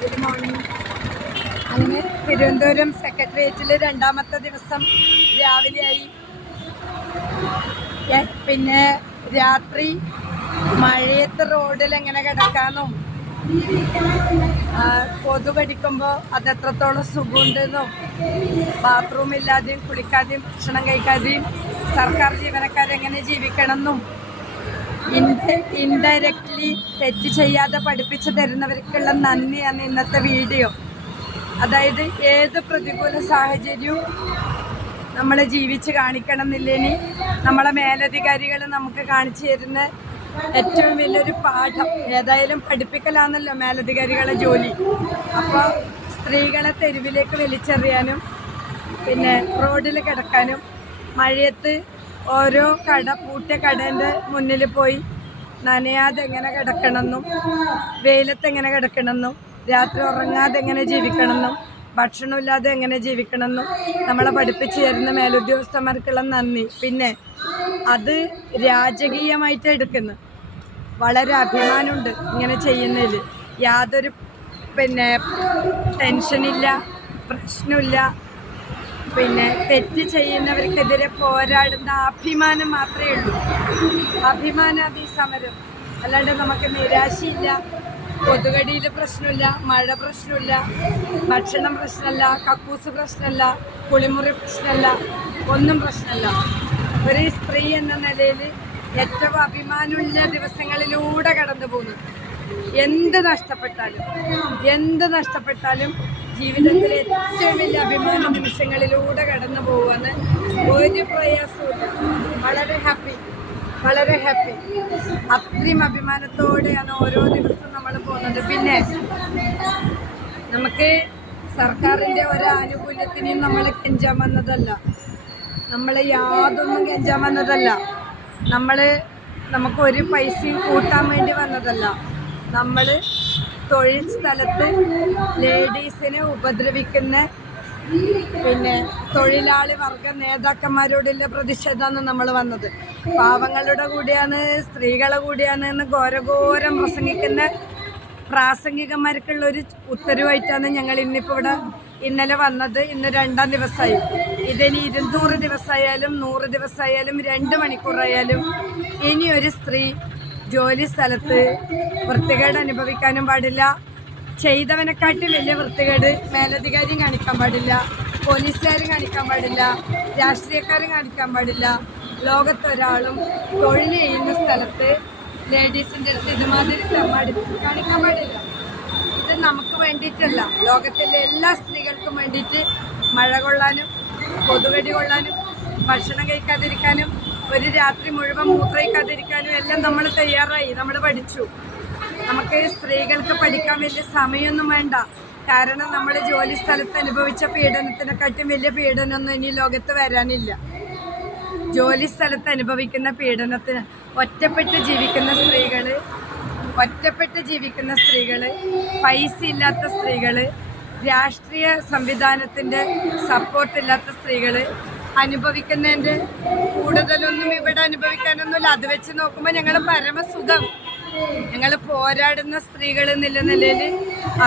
Good morning. Thiruvananthapuram സെക്രട്ടേറിയറ്റിൽ രണ്ടാമത്തെ ദിവസം രാവിലെയായി. പിന്നെ രാത്രി മഴയത്ത് റോഡിൽ എങ്ങനെ കിടക്കാനും കൊതു കടിക്കുമ്പോൾ അത് എത്രത്തോളം സുഖമുണ്ടെന്നും ബാത്റൂം ഇല്ലാതെയും കുളിക്കാതെയും ഭക്ഷണം കഴിക്കാതെയും സർക്കാർ ജീവനക്കാരെങ്ങനെ ജീവിക്കണമെന്നും ഇൻഡയറക്ട്ലി തെറ്റ് ചെയ്യാതെ പഠിപ്പിച്ചു തരുന്നവർക്കുള്ള നന്ദിയാണ് ഇന്നത്തെ വീഡിയോ അതായത് ഏത് പ്രതികൂല സാഹചര്യവും നമ്മൾ ജീവിച്ച് കാണിക്കണം എന്നില്ലേനി നമ്മളെ മേലധികാരികൾ നമുക്ക് കാണിച്ചു തരുന്ന ഏറ്റവും വലിയൊരു പാഠം ഏതായാലും പഠിപ്പിക്കലാണല്ലോ മേലധികാരികളെ ജോലി. അപ്പോൾ സ്ത്രീകളെ തെരുവിലേക്ക് വലിച്ചെറിയാനും പിന്നെ റോഡിൽ കിടക്കാനും മഴയത്ത് ഓരോ കട പൂട്ടിയ കടേന്റെ മുന്നിൽ പോയി നനയാതെ എങ്ങനെ കിടക്കണമെന്നും വെയിലത്ത് എങ്ങനെ കിടക്കണമെന്നും രാത്രി ഉറങ്ങാതെ എങ്ങനെ ജീവിക്കണമെന്നും ഭക്ഷണമില്ലാതെ എങ്ങനെ ജീവിക്കണമെന്നും നമ്മളെ പഠിപ്പിച്ചു തരുന്ന മേലുദ്യോഗസ്ഥന്മാർക്കുള്ള നന്ദി. പിന്നെ അത് രാജകീയമായിട്ട് എടുക്കുന്നു. വളരെ അഭിമാനമുണ്ട് ഇങ്ങനെ ചെയ്യുന്നതിൽ യാതൊരു പിന്നെ ടെൻഷനില്ല പ്രശ്നമില്ല. പിന്നെ തെറ്റ് ചെയ്യുന്നവർക്കെതിരെ പോരാടുന്ന അഭിമാനം മാത്രമേ ഉള്ളൂ. അഭിമാനം ഈ സമരം. അല്ലാണ്ട് നമുക്ക് നിരാശയില്ല. കൊതുകടിയിൽ പ്രശ്നമില്ല മഴ പ്രശ്നമില്ല ഭക്ഷണം പ്രശ്നമല്ല കക്കൂസ് പ്രശ്നമല്ല കുളിമുറി പ്രശ്നമല്ല ഒന്നും പ്രശ്നമല്ല. ഒരു സ്ത്രീ എന്ന നിലയിൽ ഏറ്റവും അഭിമാനമുള്ള ദിവസങ്ങളിലൂടെ കടന്നു പോകുന്നു. എന്ത് നഷ്ടപ്പെട്ടാലും എന്ത് നഷ്ടപ്പെട്ടാലും ജീവിതത്തിൽ ഏറ്റവും വലിയ അഭിമാന നിമിഷങ്ങളിലൂടെ കടന്നു പോകുമെന്ന് ഒരു പ്രയാസവും വളരെ ഹാപ്പി വളരെ ഹാപ്പി അത്രയും അഭിമാനത്തോടെയാണ് ഓരോ ദിവസവും നമ്മൾ പോകുന്നത് പിന്നെ നമുക്ക് സർക്കാരിന്റെ ഒരു നമ്മൾ കെഞ്ചാൻ വന്നതല്ല നമ്മൾ യാതൊന്നും കെഞ്ചാൻ വന്നതല്ല നമ്മൾ നമുക്ക് ഒരു പൈസയും കൂട്ടാൻ വേണ്ടി വന്നതല്ല. നമ്മൾ തൊഴിൽ സ്ഥലത്ത് ലേഡീസിനെ ഉപദ്രവിക്കുന്ന പിന്നെ തൊഴിലാളി വർഗ നേതാക്കന്മാരോടുള്ള പ്രതിഷേധമാണ് നമ്മൾ വന്നത്. പാവങ്ങളുടെ കൂടിയാണ് സ്ത്രീകളെ കൂടിയാണ് എന്ന് ഘോരഘോരം പ്രസംഗിക്കുന്ന പ്രാസംഗികന്മാർക്കുള്ള ഒരു ഉത്തരവായിട്ടാണ് ഞങ്ങൾ ഇന്നിപ്പോൾ ഇവിടെ ഇന്നലെ വന്നത്. ഇന്ന് രണ്ടാം ദിവസമായി ഇതിനി ഇരുന്നൂറ് ദിവസമായാലും നൂറ് ദിവസമായാലും രണ്ട് മണിക്കൂറായാലും ഇനി ഒരു സ്ത്രീ ജോലി സ്ഥലത്ത് വൃത്തികേട് അനുഭവിക്കാനും പാടില്ല. ചെയ്തവനെക്കാട്ടി വലിയ വൃത്തികേട് മേലധികാരിയും കാണിക്കാൻ പാടില്ല. പോലീസുകാരും കാണിക്കാൻ പാടില്ല. രാഷ്ട്രീയക്കാരും കാണിക്കാൻ പാടില്ല. ലോകത്തൊരാളും തൊഴിൽ ചെയ്യുന്ന സ്ഥലത്ത് ലേഡീസിന്റെ അടുത്ത് ഇതുമാതിരി കാണിക്കാൻ പാടില്ല. ഇത് നമുക്ക് വേണ്ടിയിട്ടല്ല. ലോകത്തിലെ എല്ലാ സ്ത്രീകൾക്കും വേണ്ടിയിട്ട് മഴ കൊള്ളാനും കൊതുകടി കൊള്ളാനും ഭക്ഷണം കഴിക്കാതിരിക്കാനും ഒരു രാത്രി മുഴുവൻ മൂത്രയിക്കാതിരിക്കാനും എല്ലാം നമ്മൾ തയ്യാറായി നമ്മൾ പഠിച്ചു. നമുക്ക് സ്ത്രീകൾക്ക് പഠിക്കാൻ വലിയ സമയമൊന്നും വേണ്ട. കാരണം നമ്മൾ ജോലി സ്ഥലത്ത് അനുഭവിച്ച പീഡനത്തിനെക്കാട്ടും വലിയ പീഡനമൊന്നും ഇനി ലോകത്ത് വരാനില്ല. ജോലി സ്ഥലത്ത് അനുഭവിക്കുന്ന പീഡനത്തിന് ഒറ്റപ്പെട്ട് ജീവിക്കുന്ന സ്ത്രീകൾ ഒറ്റപ്പെട്ട് ജീവിക്കുന്ന സ്ത്രീകൾ പൈസ ഇല്ലാത്ത സ്ത്രീകൾ രാഷ്ട്രീയ സംവിധാനത്തിന്റെ സപ്പോർട്ടില്ലാത്ത സ്ത്രീകൾ അനുഭവിക്കുന്നതിന്റെ കൂടുതലൊന്നും ഇവിടെ അനുഭവിക്കാനൊന്നുമില്ല. അത് വെച്ച് നോക്കുമ്പോൾ ഞങ്ങൾ പരമസുഖം. ഞങ്ങൾ പോരാടുന്ന സ്ത്രീകൾ എന്നുള്ള നിലയിൽ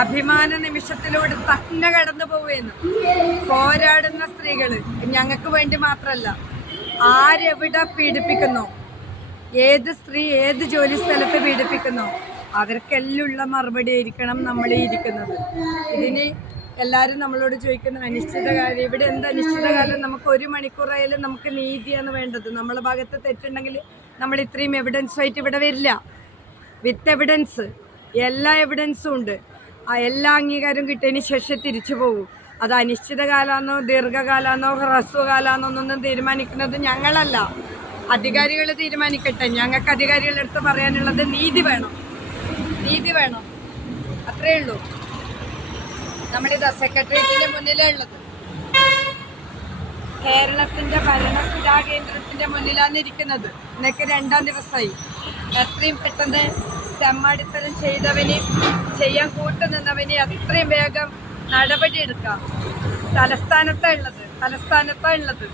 അഭിമാന നിമിഷത്തിലൂടെ തന്നെ കടന്നു പോവുകയെന്ന് പോരാടുന്ന സ്ത്രീകൾ ഞങ്ങൾക്ക് വേണ്ടി മാത്രമല്ല ആരെവിടെ പീഡിപ്പിക്കുന്നു? ഏത് സ്ത്രീ ഏത് ജോലി സ്ഥലത്ത് പീഡിപ്പിക്കുന്നു? അവർക്കെല്ലാം മറുപടി ആയിരിക്കണം നമ്മൾ ഇരിക്കുന്നത്. ഇതിന് എല്ലാവരും നമ്മളോട് ചോദിക്കുന്ന അനിശ്ചിതകാലം ഇവിടെ എന്ത് അനിശ്ചിതകാലം നമുക്ക് ഒരു മണിക്കൂറായാലും നമുക്ക് നീതിയാണ് വേണ്ടത്. നമ്മളെ ഭാഗത്ത് തെറ്റുണ്ടെങ്കിൽ നമ്മൾ ഇത്രയും എവിഡൻസുമായിട്ട് ഇവിടെ വരില്ല. വിത്ത് എവിഡൻസ് എല്ലാ എവിഡൻസും ഉണ്ട്. ആ എല്ലാ അംഗീകാരവും കിട്ടിയതിന് ശേഷം തിരിച്ചു പോകും അത് അനിശ്ചിതകാലാന്നോ ദീർഘകാലാന്നോ ഹ്രസ്വകാലാന്നോ എന്നൊന്നും തീരുമാനിക്കുന്നത് ഞങ്ങളല്ല. അധികാരികൾ തീരുമാനിക്കട്ടെ. ഞങ്ങൾക്ക് അധികാരികളുടെ അടുത്ത് പറയാനുള്ളത് നീതി വേണം. നീതി വേണം. അത്രേ ഉള്ളൂ. നമ്മളിതാ സെക്രട്ടേറിയറ്റിന്റെ മുന്നിലേ ഉള്ളത്. കേരളത്തിന്റെ ഭരണസിരാ കേന്ദ്രത്തിന്റെ മുന്നിലാണ് ഇരിക്കുന്നത്. ഇന്നൊക്കെ രണ്ടാം ദിവസമായി. എത്രയും പെട്ടെന്ന് തെമ്മാടിത്തരം ചെയ്തവന് ചെയ്യാൻ കൂട്ടുനിന്നവന് അത്രയും വേഗം നടപടി എടുക്കാം തലസ്ഥാനത്താ ഉള്ളത്. തലസ്ഥാനത്താ ഉള്ളത്.